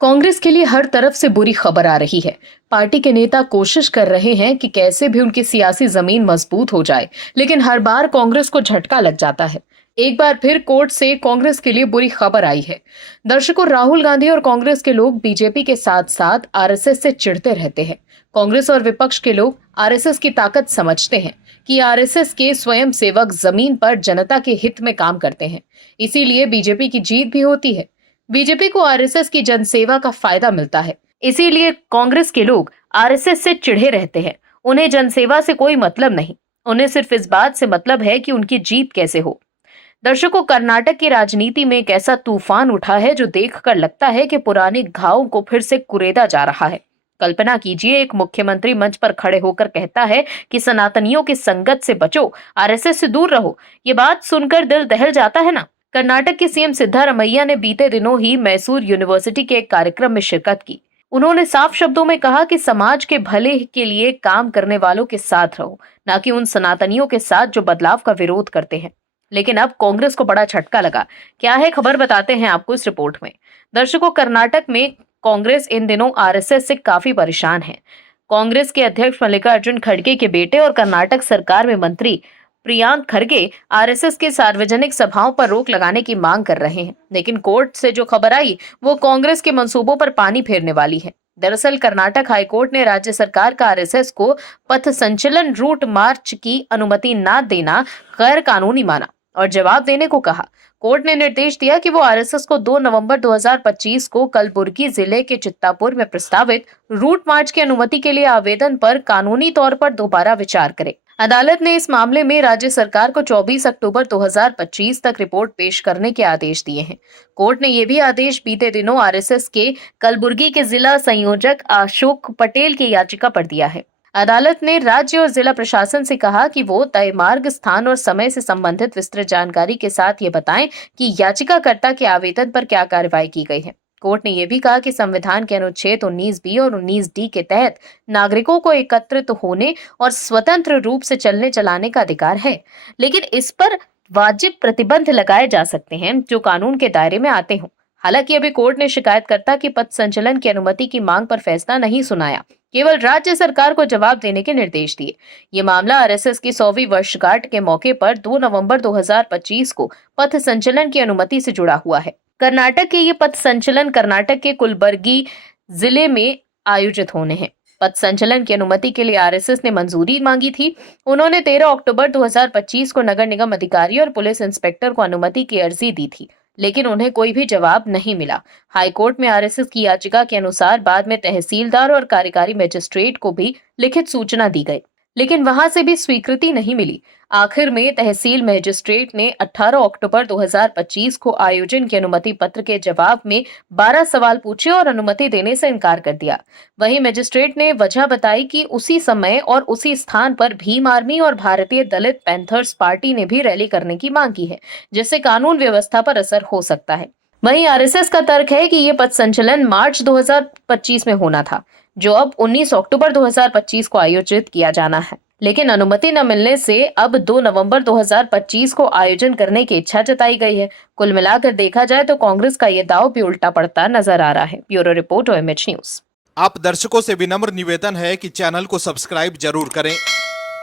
कांग्रेस के लिए हर तरफ से बुरी खबर आ रही है। पार्टी के नेता कोशिश कर रहे हैं कि कैसे भी उनकी सियासी जमीन मजबूत हो जाए, लेकिन हर बार कांग्रेस को झटका लग जाता है। एक बार फिर कोर्ट से कांग्रेस के लिए बुरी खबर आई है। दर्शकों, राहुल गांधी और कांग्रेस के लोग बीजेपी के साथ साथ आरएसएस से चिढ़ते रहते हैं। कांग्रेस और विपक्ष के लोग आरएसएस की ताकत समझते हैं कि आरएसएस के स्वयं सेवक जमीन पर जनता के हित में काम करते हैं, इसीलिए बीजेपी की जीत भी होती है। बीजेपी को आरएसएस की जनसेवा का फायदा मिलता है, इसीलिए कांग्रेस के लोग आरएसएस से चिढ़े रहते हैं। उन्हें जनसेवा से कोई मतलब नहीं, उन्हें सिर्फ इस बात से मतलब है कि उनकी जीत कैसे हो। दर्शकों, कर्नाटक की राजनीति में एक ऐसा तूफान उठा है जो देखकर लगता है कि पुराने घावों को फिर से कुरेदा जा रहा है। कल्पना कीजिए, एक मुख्यमंत्री मंच पर खड़े होकर कहता है कि सनातनियों की संगत से बचो, आरएसएस से दूर रहो। ये बात सुनकर दिल दहल जाता है ना। कर्नाटक के सीएम सिद्धारमैया ने बीते दिनों ही मैसूर यूनिवर्सिटी के एक कार्यक्रम में शिरकत की। उन्होंने साफ शब्दों में कहा कि समाज के भले के लिए काम करने वालों के साथ रहो, ना कि उन सनातनियों के साथ जो बदलाव का विरोध करते हैं। लेकिन अब कांग्रेस को बड़ा झटका लगा। क्या है खबर, बताते हैं आपको इस रिपोर्ट में। दर्शकों, कर्नाटक में कांग्रेस इन दिनों आरएसएस से काफी परेशान है। कांग्रेस के अध्यक्ष मल्लिकार्जुन खड़गे के बेटे और कर्नाटक सरकार में मंत्री प्रियांक खरगे आरएसएस के सार्वजनिक सभाओं पर रोक लगाने की मांग कर रहे हैं, लेकिन कोर्ट से जो खबर आई वो कांग्रेस के मंसूबों पर पानी फेरने वाली है। दरअसल कर्नाटक हाईकोर्ट ने राज्य सरकार का आरएसएस को पथ संचलन रूट मार्च की अनुमति न देना गैर कानूनी माना और जवाब देने को कहा। कोर्ट ने निर्देश दिया कि वो आरएसएस को 2 नवंबर 2025 को कलबुर्गी जिले के चित्तापुर में प्रस्तावित रूट मार्च की अनुमति के लिए आवेदन पर कानूनी तौर पर दोबारा विचार करे। अदालत ने इस मामले में राज्य सरकार को 24 अक्टूबर 2025 तक रिपोर्ट पेश करने के आदेश दिए हैं। कोर्ट ने यह भी आदेश बीते दिनों आरएसएस के कलबुर्गी के जिला संयोजक अशोक पटेल की याचिका पर दिया है। अदालत ने राज्य और जिला प्रशासन से कहा कि वो तय मार्ग, स्थान और समय से संबंधित विस्तृत जानकारी के साथ ये बताएं कि याचिकाकर्ता के आवेदन पर क्या कार्रवाई की गई है। कोर्ट ने यह भी कहा कि संविधान के अनुच्छेद 19B और 19D के तहत नागरिकों को एकत्रित होने और स्वतंत्र रूप से चलने चलाने का अधिकार है, लेकिन इस पर वाजिब प्रतिबंध लगाए जा सकते हैं जो कानून के दायरे में आते हों। हालांकि अभी कोर्ट ने शिकायतकर्ता की पथ संचलन की अनुमति की मांग पर फैसला नहीं सुनाया, केवल राज्य सरकार को जवाब देने के निर्देश दिए। ये मामला आरएसएस की 100वीं वर्षगांठ के मौके पर 2 नवंबर 2025 को पथ संचलन की अनुमति से जुड़ा हुआ है। कर्नाटक के ये पथ संचलन कर्नाटक के कुलबर्गी जिले में आयोजित होने हैं। पथ संचलन की अनुमति के लिए आरएसएस ने मंजूरी मांगी थी। उन्होंने 13 अक्टूबर 2025 को नगर निगम अधिकारी और पुलिस इंस्पेक्टर को अनुमति की अर्जी दी थी, लेकिन उन्हें कोई भी जवाब नहीं मिला। हाईकोर्ट में आरएसएस की याचिका के अनुसार बाद में तहसीलदार और कार्यकारी मजिस्ट्रेट को भी लिखित सूचना दी गई, लेकिन वहां से भी स्वीकृति नहीं मिली। आखिर में तहसील मजिस्ट्रेट ने 18 अक्टूबर 2025 को आयोजन की अनुमति पत्र के जवाब में 12 सवाल पूछे और अनुमति देने से इनकार कर दिया। वहीं मजिस्ट्रेट ने वजह बताई कि उसी समय और उसी स्थान पर भीम आर्मी और भारतीय दलित पैंथर्स पार्टी ने भी रैली करने की मांग की है, जिससे कानून व्यवस्था पर असर हो सकता है। वहीं आरएसएस का तर्क है कि ये पथ संचलन मार्च 2025 में होना था, जो अब 19 अक्टूबर 2025 को आयोजित किया जाना है, लेकिन अनुमति न मिलने से अब 2 नवंबर 2025 को आयोजन करने की इच्छा जताई गई है। कुल मिलाकर देखा जाए तो कांग्रेस का ये दांव भी उल्टा पड़ता नजर आ रहा है। Bureau report OMH news. आप दर्शकों से विनम्र निवेदन है कि चैनल को सब्सक्राइब जरूर करें